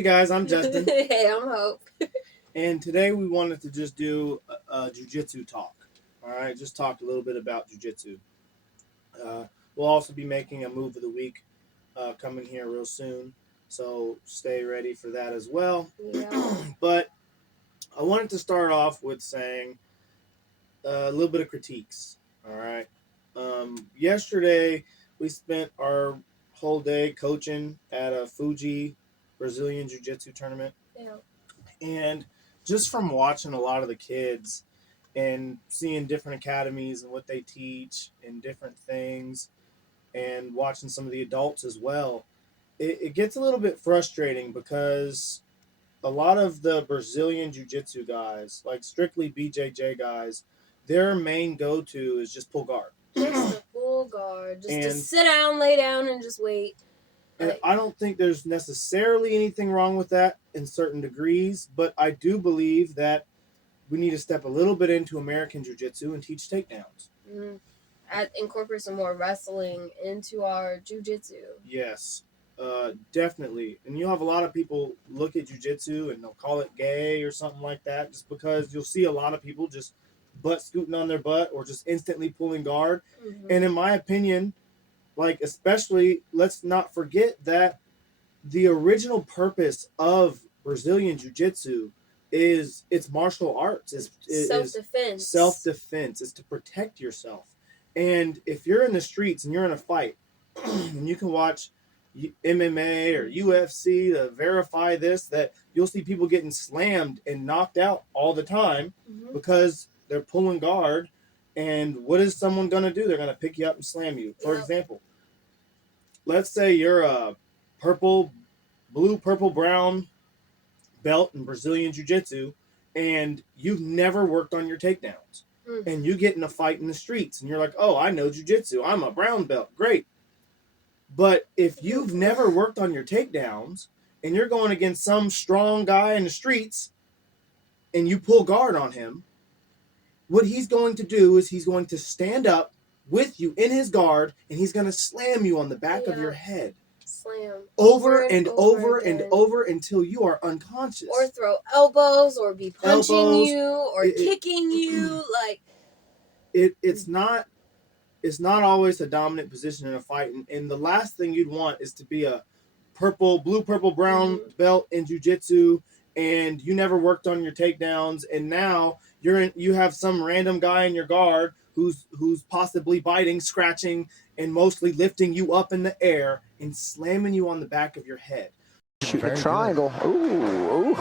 Hey guys, I'm Justin. Hey, I'm Hope. And today we wanted to just do a Jiu-Jitsu talk. All right, just talk a little bit about Jiu-Jitsu. Uh, we'll also be making a move of the week coming here real soon, so stay ready for that as well. Yeah. But I wanted to start off with saying a little bit of critiques. All right. Yesterday we spent our whole day coaching at a Fuji Brazilian Jiu-Jitsu tournament. Yeah. And just from watching a lot of the kids and seeing different academies and what they teach and different things and watching some of the adults as well, it gets a little bit frustrating because a lot of the Brazilian Jiu-Jitsu guys, like strictly BJJ guys, their main go-to is just pull guard. Just the full guard. Just to And- sit down, lay down, and just wait. And I don't think there's necessarily anything wrong with that in certain degrees, but I do believe that we need to step a little bit into American Jiu-Jitsu and teach takedowns. Incorporate some more wrestling into our jiu-jitsu. Yes, definitely. And you'll have a lot of people look at Jiu-Jitsu and they'll call it gay or something like that just because you'll see a lot of people just butt scooting on their butt or just instantly pulling guard. Mm-hmm. And in my opinion, like especially, let's not forget that the original purpose of Brazilian Jiu-Jitsu is it's martial arts. Is Self-defense. Self-defense is to protect yourself. And if you're in the streets and you're in a fight, and you can watch MMA or UFC to verify this, that you'll see people getting slammed and knocked out all the time because they're pulling guard. And what is someone going to do? They're going to pick you up and slam you. For example, let's say you're a blue, purple, brown belt in Brazilian Jiu-Jitsu, and you've never worked on your takedowns. And you get in a fight in the streets, and you're like, oh, I know Jiu-Jitsu. I'm a brown belt. Great. But if you've never worked on your takedowns, and you're going against some strong guy in the streets, and you pull guard on him, what he's going to do is he's going to stand up with you in his guard, and he's going to slam you on the back of your head. Slam. Over and over until you are unconscious. Or throw elbows, or be punching you, or kicking you. Like it's not always a dominant position in a fight. And the last thing you'd want is to be a blue, purple, brown belt in jiu-jitsu, and you never worked on your takedowns, and now you have some random guy in your guard who's possibly biting, scratching, and mostly lifting you up in the air and slamming you on the back of your head. Shoot a triangle. Ooh.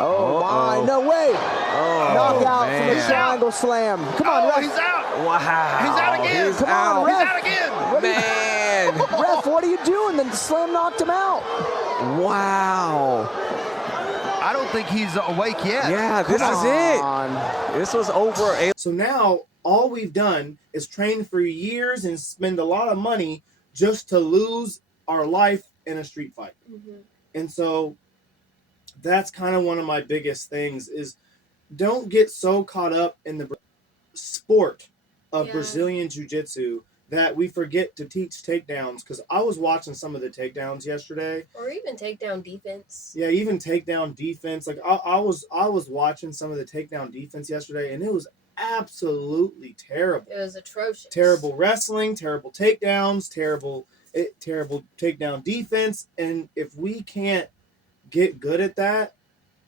Oh, my. No way. Knockout from the triangle slam. Come on, ref. He's out. Wow. He's out again. Come on, ref. He's out again. Man. Ref, what are you doing? The slam knocked him out. Wow. I don't think he's awake yet. Yeah, this is it. This was over. So now all we've done is train for years and spend a lot of money just to lose our life in a street fight. And so that's kind of one of my biggest things is don't get so caught up in the sport of Brazilian Jiu-Jitsu that we forget to teach takedowns, because I was watching some of the takedowns yesterday. Or even takedown defense. Yeah, even takedown defense. Like I was watching some of the takedown defense yesterday, and it was absolutely terrible. It was atrocious. Terrible wrestling, terrible takedowns, terrible takedown defense. And if we can't get good at that,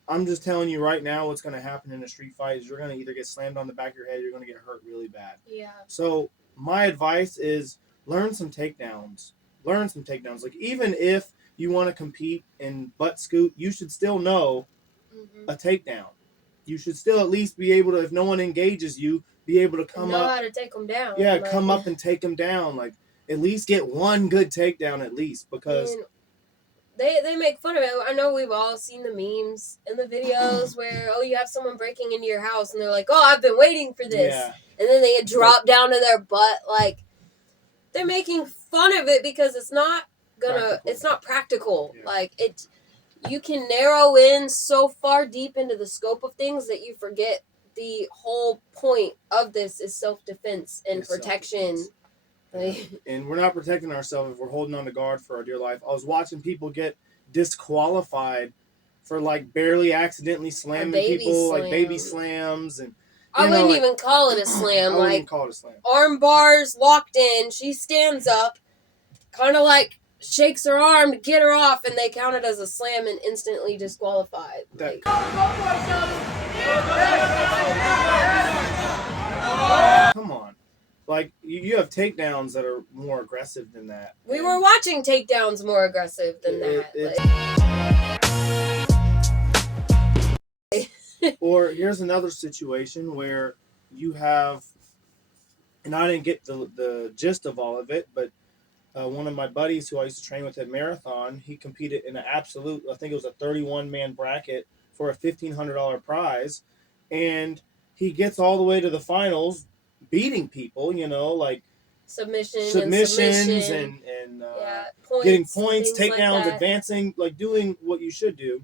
I'm just telling you right now what's going to happen in a street fight is you're going to either get slammed on the back of your head or you're going to get hurt really bad. Yeah. So my advice is learn some takedowns. Like even if you want to compete in butt scoot, you should still know a takedown. You should still at least be able to, if no one engages you, be able to come up. Know how to take them down. Yeah, come up and take them down. Like at least get one good takedown at least, because they make fun of it. I know we've all seen the memes and the videos where, you have someone breaking into your house and they're like, I've been waiting for this. Yeah. And then they drop down to their butt. Like, they're making fun of it because it's not practical. Yeah. Like, you can narrow in so far deep into the scope of things that you forget the whole point of this is self-defense and protection. And we're not protecting ourselves if we're holding on to guard for our dear life. I was watching people get disqualified for like barely accidentally slamming baby people, like baby slam. slams, and I you know, wouldn't like, even call it a slam. I wouldn't even Like, call it a slam. arm bars locked in. She stands up, kind of like shakes her arm to get her off, and they count it as a slam and instantly disqualified. Like, come on. Like, you have takedowns that are more aggressive than that. we were watching takedowns more aggressive than Or here's another situation where you have, and I didn't get the gist of all of it, but one of my buddies who I used to train with at Marathon, he competed in an absolute, I think it was a 31-man bracket for a $1,500 prize, and he gets all the way to the finals, beating people, you know, like submissions and getting points, takedowns, like advancing, like doing what you should do.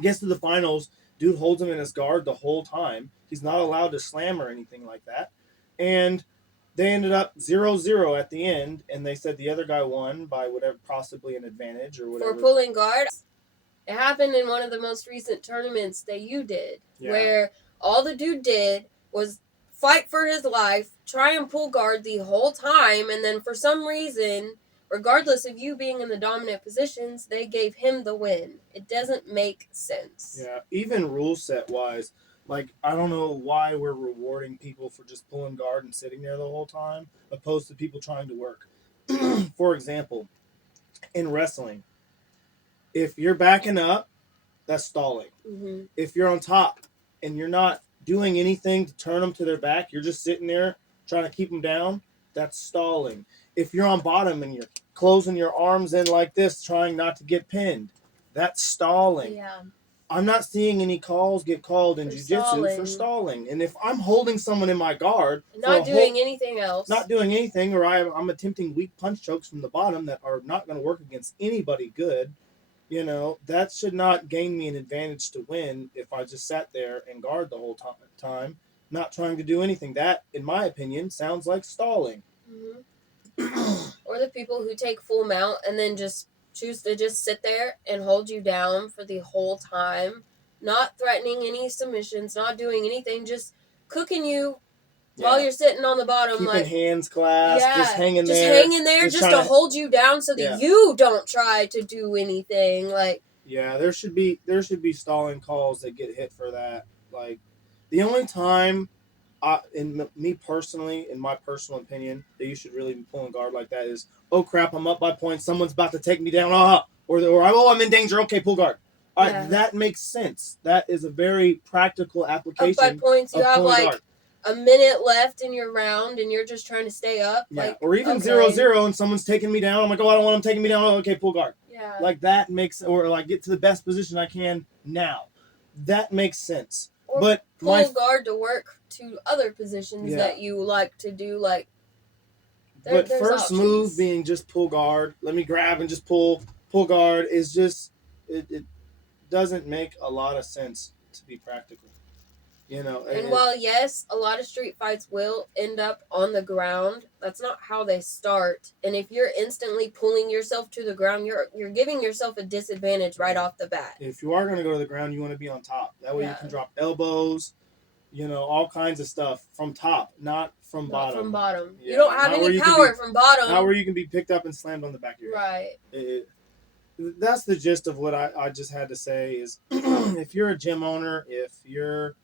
Gets to the finals, dude holds him in his guard the whole time. He's not allowed to slam or anything like that. And they ended up 0-0 at the end, and they said the other guy won by whatever, possibly an advantage or whatever. For pulling guard. It happened in one of the most recent tournaments that you did, where all the dude did was fight for his life, try and pull guard the whole time, and then for some reason, regardless of you being in the dominant positions, they gave him the win. It doesn't make sense. Yeah, even rule set wise, like, I don't know why we're rewarding people for just pulling guard and sitting there the whole time, opposed to people trying to work. For example, in wrestling, if you're backing up, that's stalling. Mm-hmm. If you're on top and you're not doing anything to turn them to their back, you're just sitting there trying to keep them down, that's stalling. If you're on bottom and you're closing your arms in like this, trying not to get pinned, that's stalling. Yeah. I'm not seeing any calls get called in jiu-jitsu for stalling. And if I'm holding someone in my guard, not doing anything else, or I'm attempting weak punch chokes from the bottom that are not going to work against anybody good, you know, that should not gain me an advantage to win if I just sat there and guard the whole time, not trying to do anything. That, in my opinion, sounds like stalling. Mm-hmm. Or the people who take full mount and then just choose to just sit there and hold you down for the whole time, not threatening any submissions, not doing anything, just cooking you while you're sitting on the bottom, keeping like hands clasped, just hanging there, just to hold you down so that you don't try to do anything. Like, yeah, there should be stalling calls that get hit for that. Like, the only time, in my personal opinion, that you should really be pulling guard like that is, oh crap, I'm up by points, someone's about to take me down, or oh, I'm in danger, okay, pull guard. That makes sense. That is a very practical application. Up by points, you have like guard. A minute left in your round, and you're just trying to stay up. Yeah, like, or even 0-0, and someone's taking me down. I'm like, oh, I don't want them taking me down. Oh, okay, pull guard. Yeah, like that makes, or like get to the best position I can now. That makes sense. Or but pull guard to work to other positions that you like to do. Like, but first move being just pull guard. Let me grab and just pull guard is just it doesn't make a lot of sense to be practical. You know, and while yes, a lot of street fights will end up on the ground, that's not how they start. And if you're instantly pulling yourself to the ground, you're giving yourself a disadvantage right off the bat. If you are going to go to the ground, you want to be on top. That way you can drop elbows, you know, all kinds of stuff from top, not from bottom. From bottom. Yeah. You don't have any power from bottom. Not where you can be picked up and slammed on the back of your head. Right. That's the gist of what I just had to say is if you're a gym owner, if you're,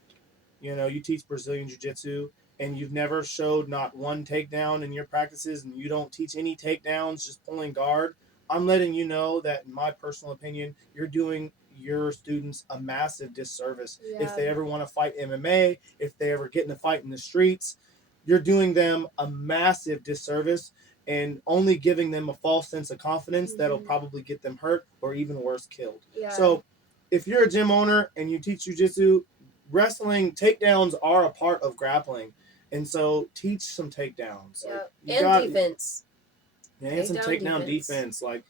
you know, you teach Brazilian Jiu-Jitsu and you've never showed not one takedown in your practices and you don't teach any takedowns, just pulling guard, I'm letting you know that, in my personal opinion, you're doing your students a massive disservice. If they ever want to fight MMA, if they ever get in a fight in the streets, you're doing them a massive disservice and only giving them a false sense of confidence that'll probably get them hurt or even worse, killed. Yeah. So if you're a gym owner and you teach jiu-jitsu, wrestling takedowns are a part of grappling, and so teach some takedowns. Yeah, and defense. Yeah, and some takedown defense. Like,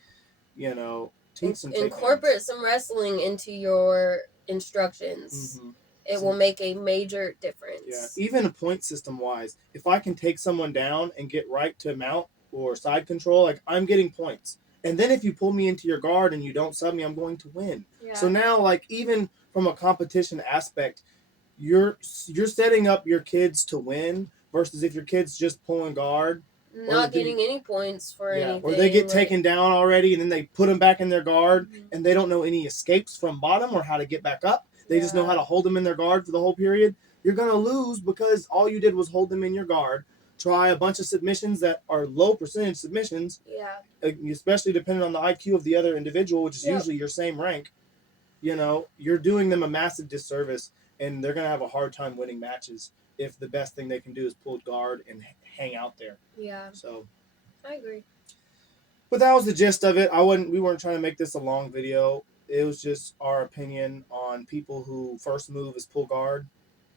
you know, teach some takedowns. Incorporate some wrestling into your instructions. Mm-hmm. It will make a major difference. Yeah, even a point system wise, if I can take someone down and get right to mount or side control, like, I'm getting points. And then if you pull me into your guard and you don't sub me, I'm going to win. Yeah. So now, like, even from a competition aspect, you're setting up your kids to win versus if your kid's just pulling guard. Not getting any points for anything. Or they get taken down already and then they put them back in their guard and they don't know any escapes from bottom or how to get back up. They just know how to hold them in their guard for the whole period. You're going to lose because all you did was hold them in your guard, try a bunch of submissions that are low percentage submissions, especially depending on the IQ of the other individual, which is usually your same rank. You know, you're doing them a massive disservice and they're going to have a hard time winning matches if the best thing they can do is pull guard and hang out there. Yeah. So I agree. But that was the gist of it. We weren't trying to make this a long video. It was just our opinion on people who first move is pull guard.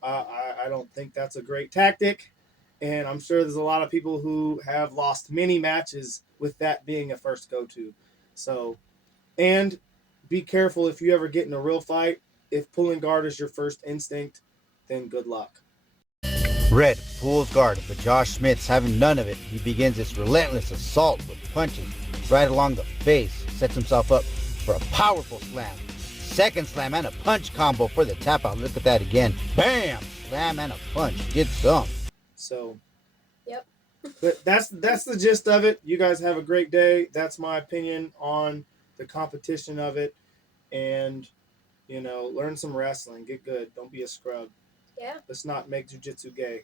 I don't think that's a great tactic. And I'm sure there's a lot of people who have lost many matches with that being a first go-to. So, and be careful if you ever get in a real fight. If pulling guard is your first instinct, then good luck. Red pulls guard, but Josh Smith's having none of it. He begins this relentless assault with punches right along the face. Sets himself up for a powerful slam. Second slam and a punch combo for the tap out. Look at that again. Bam! Slam and a punch. Get some. So, yep. But that's the gist of it. You guys have a great day. That's my opinion on the competition of it. And, you know, learn some wrestling. Get good. Don't be a scrub. Yeah. Let's not make jiu-jitsu gay.